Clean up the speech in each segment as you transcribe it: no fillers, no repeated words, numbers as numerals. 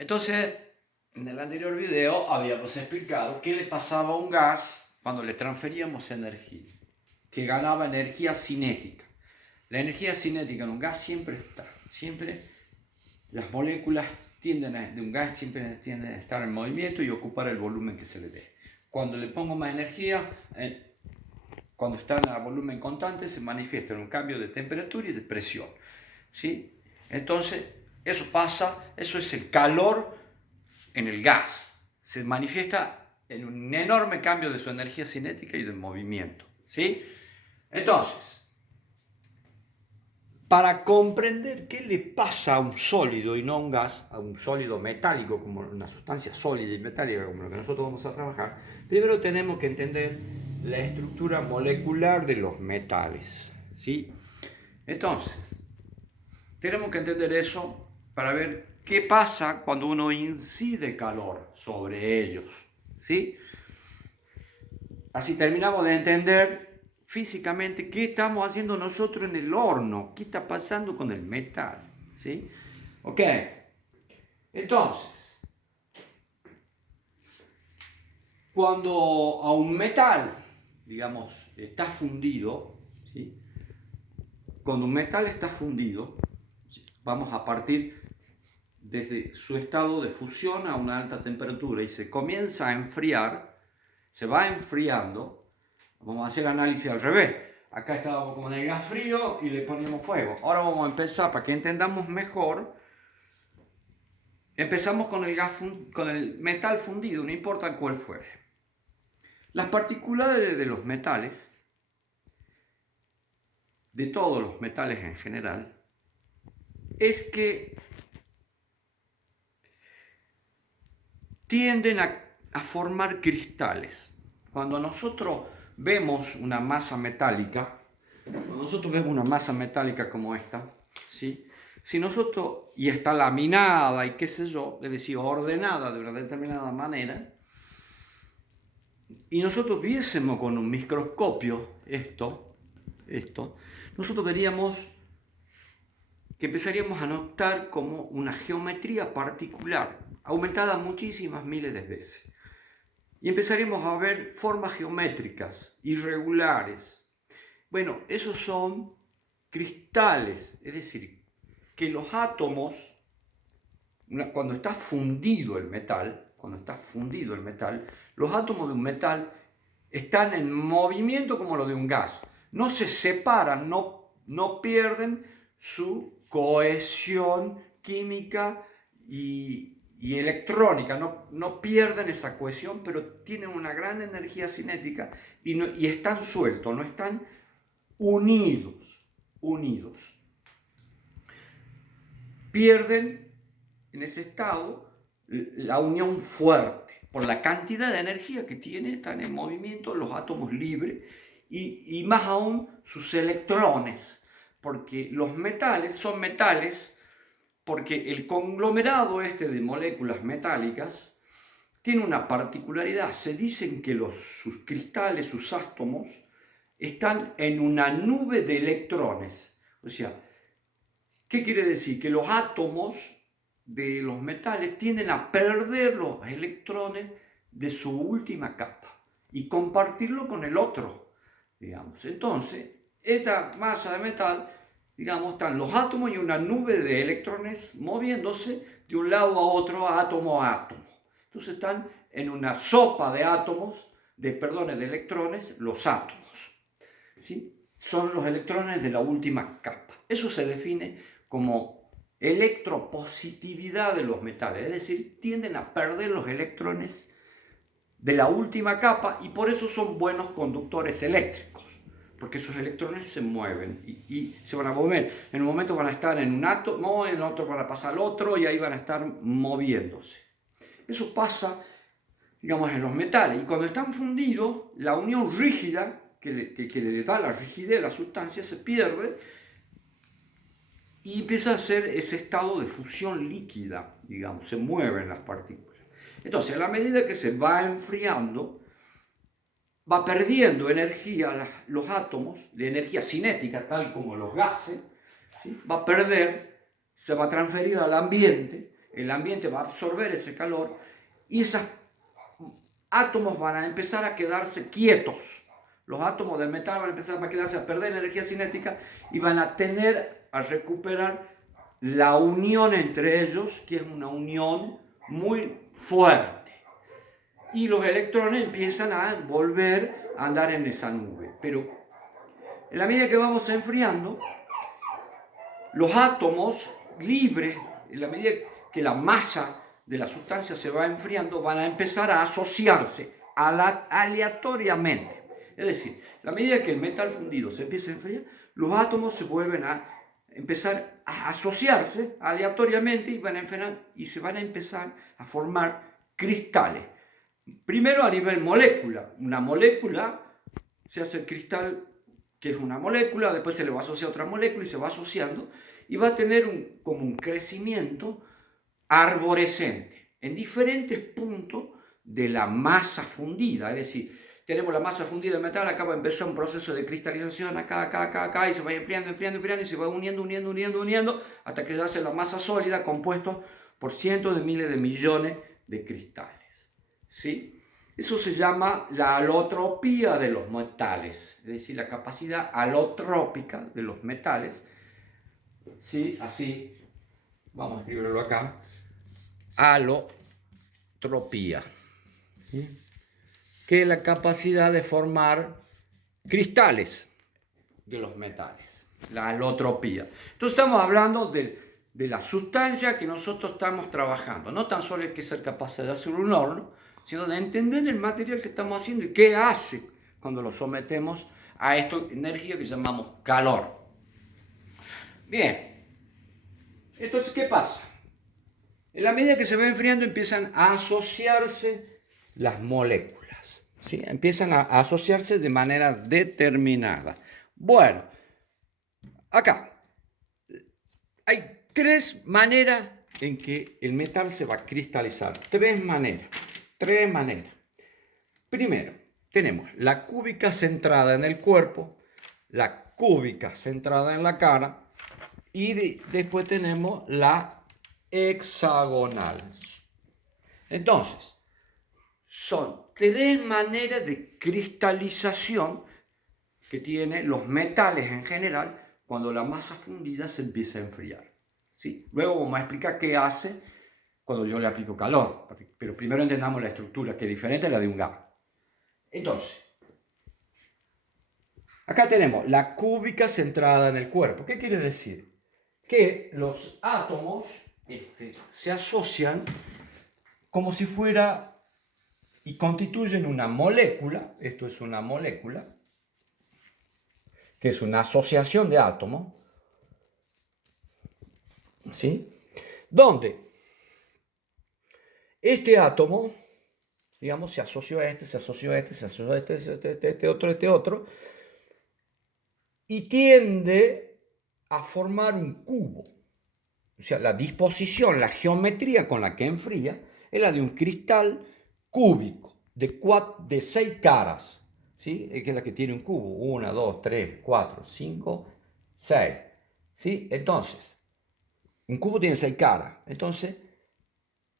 Entonces, en el anterior video habíamos explicado qué le pasaba a un gas cuando le transferíamos energía, que ganaba energía cinética. La energía cinética en un gas siempre está, siempre las moléculas de un gas siempre tienden a estar en movimiento y ocupar el volumen que se le dé. Cuando le pongo más energía, cuando están a volumen constante, se manifiesta en un cambio de temperatura y de presión, ¿sí? Entonces, eso pasa, eso es el calor en el gas. Se manifiesta en un enorme cambio de su energía cinética y de movimiento, ¿sí? Entonces, para comprender qué le pasa a un sólido y no a un gas, a un sólido metálico, como una sustancia sólida y metálica, como lo que nosotros vamos a trabajar, primero tenemos que entender la estructura molecular de los metales, ¿sí? Entonces, tenemos que entender eso para ver qué pasa cuando uno incide calor sobre ellos, ¿sí? Así terminamos de entender físicamente qué estamos haciendo nosotros en el horno, qué está pasando con el metal, ¿sí? Ok, entonces, cuando a un metal, digamos, está fundido, ¿sí? Cuando un metal está fundido, vamos a partir desde su estado de fusión a una alta temperatura y se comienza a enfriar, se va enfriando. Vamos a hacer el análisis al revés. Acá estábamos como en el gas frío y le poníamos fuego. Ahora vamos a empezar, para que entendamos mejor, empezamos con con el metal fundido, no importa cuál fuere. Las particularidades de los metales, de todos los metales en general, es que tienden a formar cristales. Cuando nosotros vemos una masa metálica, como esta, ¿sí? Si nosotros, y está laminada y qué sé yo, es decir, ordenada de una determinada manera, y nosotros viésemos con un microscopio esto, nosotros veríamos que empezaríamos a notar como una geometría particular, aumentada muchísimas miles de veces. Y empezaríamos a ver formas geométricas, irregulares. Bueno, esos son cristales, es decir, que los átomos, cuando está fundido el metal, los átomos de un metal están en movimiento como los de un gas. No se separan, no pierden su cohesión química y electrónica, no pierden esa cohesión, pero tienen una gran energía cinética y están sueltos, no están unidos. Pierden en ese estado la unión fuerte por la cantidad de energía que tiene, están en movimiento los átomos libres y más aún sus electrones, porque los metales son metales porque el conglomerado de moléculas metálicas tiene una particularidad. Se dicen que sus cristales, sus átomos, están en una nube de electrones. O sea, ¿qué quiere decir? Que los átomos de los metales tienden a perder los electrones de su última capa y compartirlo con el otro, digamos. Entonces, esta masa de metal, digamos, están los átomos y una nube de electrones moviéndose de un lado a otro, átomo a átomo. Entonces están en una sopa de de electrones, los átomos, ¿sí? Son los electrones de la última capa. Eso se define como electropositividad de los metales, es decir, tienden a perder los electrones de la última capa y por eso son buenos conductores eléctricos, porque esos electrones se mueven y se van a mover. En un momento van a estar en un átomo, en otro van a pasar al otro y ahí van a estar moviéndose. Eso pasa, digamos, en los metales, y cuando están fundidos, la unión rígida que le da la rigidez a la sustancia se pierde y empieza a ser ese estado de fusión líquida, digamos, se mueven las partículas. Entonces, a la medida que se va enfriando, va perdiendo energía los átomos, de energía cinética, tal como los gases, ¿sí? Va a perder, se va a transferir al ambiente el ambiente va a absorber ese calor y esos átomos van a empezar a quedarse quietos. Los átomos del metal van a empezar a quedarse, a perder energía cinética y van a tender a recuperar la unión entre ellos, que es una unión muy fuerte. Y los electrones empiezan a volver a andar en esa nube. Pero en la medida que vamos enfriando, los átomos libres, en la medida que la masa de la sustancia se va enfriando, van a empezar a asociarse aleatoriamente. Es decir, a la medida que el metal fundido se empieza a enfriar, los átomos se vuelven a empezar a asociarse aleatoriamente y se van a empezar a formar cristales. Primero a nivel molécula. Una molécula se hace el cristal, que es una molécula, después se le va a asociar otra molécula y se va asociando y va a tener como un crecimiento arborescente en diferentes puntos de la masa fundida. Es decir, tenemos la masa fundida de metal, acá va a empezar un proceso de cristalización acá, y se va enfriando, y se va uniendo, hasta que se hace la masa sólida compuesto por cientos de miles de millones de cristales. ¿Sí? Eso se llama la alotropía de los metales, es decir, la capacidad alotrópica de los metales. ¿Sí? Así, vamos a escribirlo acá. Alotropía. ¿Sí? Que es la capacidad de formar cristales de los metales, la alotropía. Entonces estamos hablando de la sustancia que nosotros estamos trabajando. No tan solo hay que ser capaces de hacer un horno, sino de entender el material que estamos haciendo y qué hace cuando lo sometemos a esta energía que llamamos calor. Bien, entonces, ¿qué pasa? En la medida que se va enfriando empiezan a asociarse las moléculas. ¿Sí? Empiezan a asociarse de manera determinada. Bueno, acá hay tres maneras en que el metal se va a cristalizar. Tres maneras. Primero, tenemos la cúbica centrada en el cuerpo, la cúbica centrada en la cara y después tenemos la hexagonal. Entonces, son tres maneras de cristalización que tienen los metales en general cuando la masa fundida se empieza a enfriar. ¿Sí? Luego vamos a explicar qué hace cuando yo le aplico calor, pero primero entendamos la estructura, que es diferente a la de un gas. Entonces, acá tenemos la cúbica centrada en el cuerpo. ¿Qué quiere decir? Que los átomos se asocian como si fuera y constituyen una molécula. Esto es una molécula, que es una asociación de átomos, ¿sí? Donde este átomo, digamos, se asoció a este otro, y tiende a formar un cubo. O sea, la disposición, la geometría con la que enfría es la de un cristal cúbico de 6 caras, ¿sí? Es que es la que tiene un cubo, 1, 2, 3, 4, 5, 6, ¿sí? Entonces, un cubo tiene 6 caras, entonces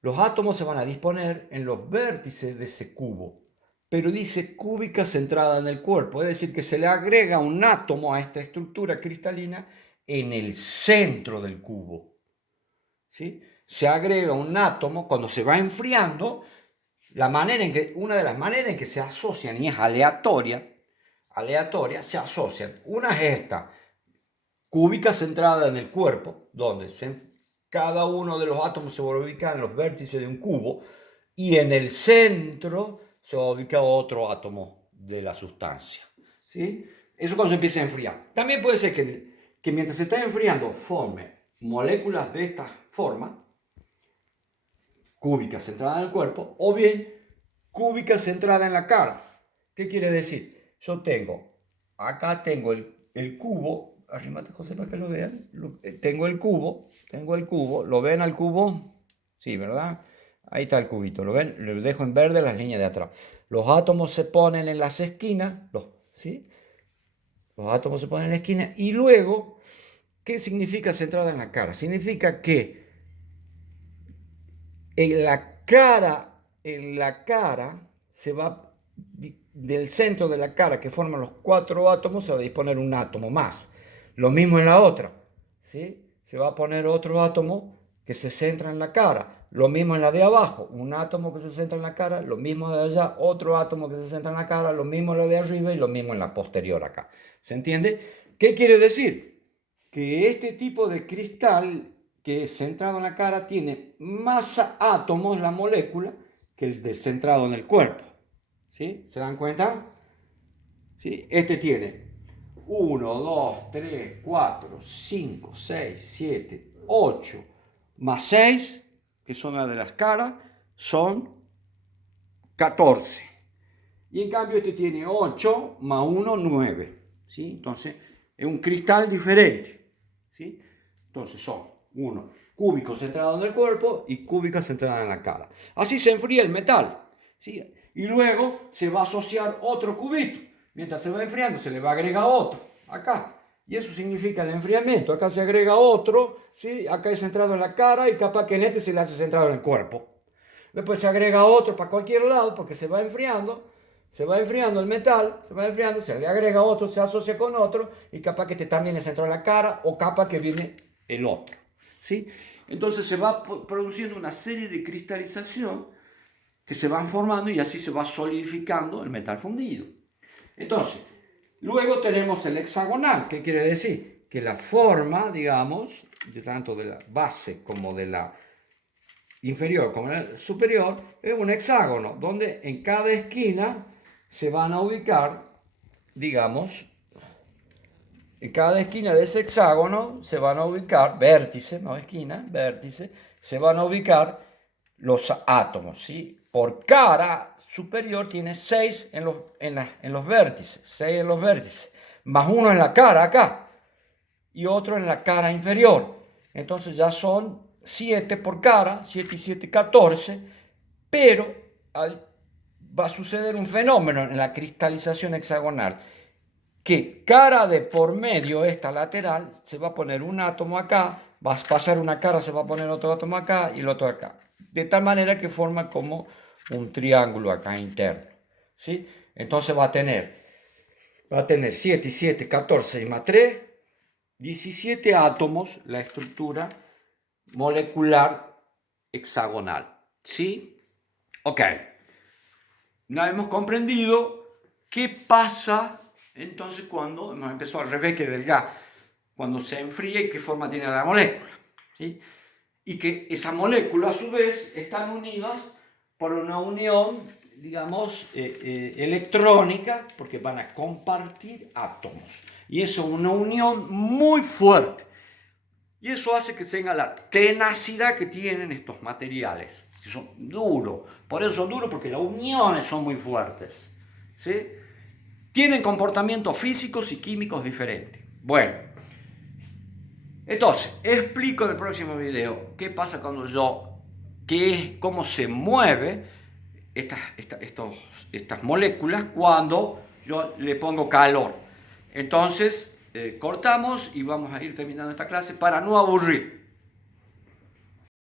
los átomos se van a disponer en los vértices de ese cubo, pero dice cúbica centrada en el cuerpo, es decir, que se le agrega un átomo a esta estructura cristalina en el centro del cubo, ¿sí? Se agrega un átomo cuando se va enfriando. Una de las maneras en que se asocian, y es aleatoria, se asocian. Una es esta, cúbica centrada en el cuerpo, donde cada uno de los átomos se va a ubicar en los vértices de un cubo, y en el centro se va a ubicar otro átomo de la sustancia. ¿Sí? Eso cuando se empieza a enfriar. También puede ser que mientras se está enfriando forme moléculas de esta forma, cúbica centrada en el cuerpo, o bien cúbica centrada en la cara. ¿Qué quiere decir? Acá tengo el cubo, arrímate José para que lo vean, tengo el cubo, ¿lo ven al cubo? Sí, ¿verdad? Ahí está el cubito, ¿lo ven? Lo dejo en verde las líneas de atrás. Los átomos se ponen en las esquinas, ¿sí? Los átomos se ponen en la esquina y luego, ¿qué significa centrada en la cara? Significa que en la cara se va del centro de la cara que forman los cuatro átomos, se va a disponer un átomo más. Lo mismo en la otra, ¿sí? Se va a poner otro átomo que se centra en la cara. Lo mismo en la de abajo, un átomo que se centra en la cara, lo mismo de allá, otro átomo que se centra en la cara, lo mismo en la de arriba y lo mismo en la posterior acá. ¿Se entiende? ¿Qué quiere decir? Que este tipo de cristal que es centrado en la cara tiene más átomos, la molécula, que el de centrado en el cuerpo. ¿Sí? ¿Se dan cuenta? ¿Sí? Este tiene 1, 2, 3, 4, 5, 6, 7, 8, más 6, que son las de las caras, son 14. Y en cambio este tiene 8 más 1, 9. ¿Sí? Entonces es un cristal diferente. ¿Sí? Entonces son uno cúbico centrado en el cuerpo y cúbica centrada en la cara. Así se enfría el metal. ¿Sí? Y luego se va a asociar otro cubito. Mientras se va enfriando se le va a agregar otro. Acá. Y eso significa el enfriamiento. Acá se agrega otro. ¿Sí? Acá es centrado en la cara y capaz que en este se le hace centrado en el cuerpo. Después se agrega otro para cualquier lado porque se va enfriando. Se va enfriando el metal, se va enfriando, se le agrega otro, se asocia con otro y capaz que este también es centro de la cara o capaz que viene el otro. ¿Sí? Entonces se va produciendo una serie de cristalización que se van formando y así se va solidificando el metal fundido. Entonces, luego tenemos el hexagonal. ¿Qué quiere decir? Que la forma, digamos, de tanto de la base como de la inferior como la superior, es un hexágono, donde en cada esquina se van a ubicar, digamos, en cada esquina de ese hexágono se van a ubicar, vértice, no esquina, vértice, se van a ubicar los átomos, ¿sí? Por cara superior tiene 6 en los vértices, 6 en los vértices, más uno en la cara acá y otro en la cara inferior. Entonces ya son 7 por cara, 7 y 7, 14, pero va a suceder un fenómeno en la cristalización hexagonal, que cara de por medio, esta lateral, se va a poner un átomo acá, va a pasar una cara, se va a poner otro átomo acá y el otro acá. De tal manera que forma como un triángulo acá interno. ¿Sí? Entonces va a tener 7 y 7, 14 y más 3, 17 átomos, la estructura molecular hexagonal. ¿Sí? Ok. No hemos comprendido qué pasa entonces cuando hemos empezado al revés que del gas, cuando se enfría y qué forma tiene la molécula. ¿Sí? Y que esas moléculas a su vez están unidas por una unión, digamos, electrónica, porque van a compartir átomos. Y eso es una unión muy fuerte. Y eso hace que tenga la tenacidad que tienen estos materiales, que son duros. Por eso son duros, porque las uniones son muy fuertes. ¿Sí? Tienen comportamientos físicos y químicos diferentes. Bueno, entonces, explico en el próximo video qué pasa cuando cómo se mueve estas moléculas cuando yo le pongo calor. Entonces, cortamos y vamos a ir terminando esta clase para no aburrir.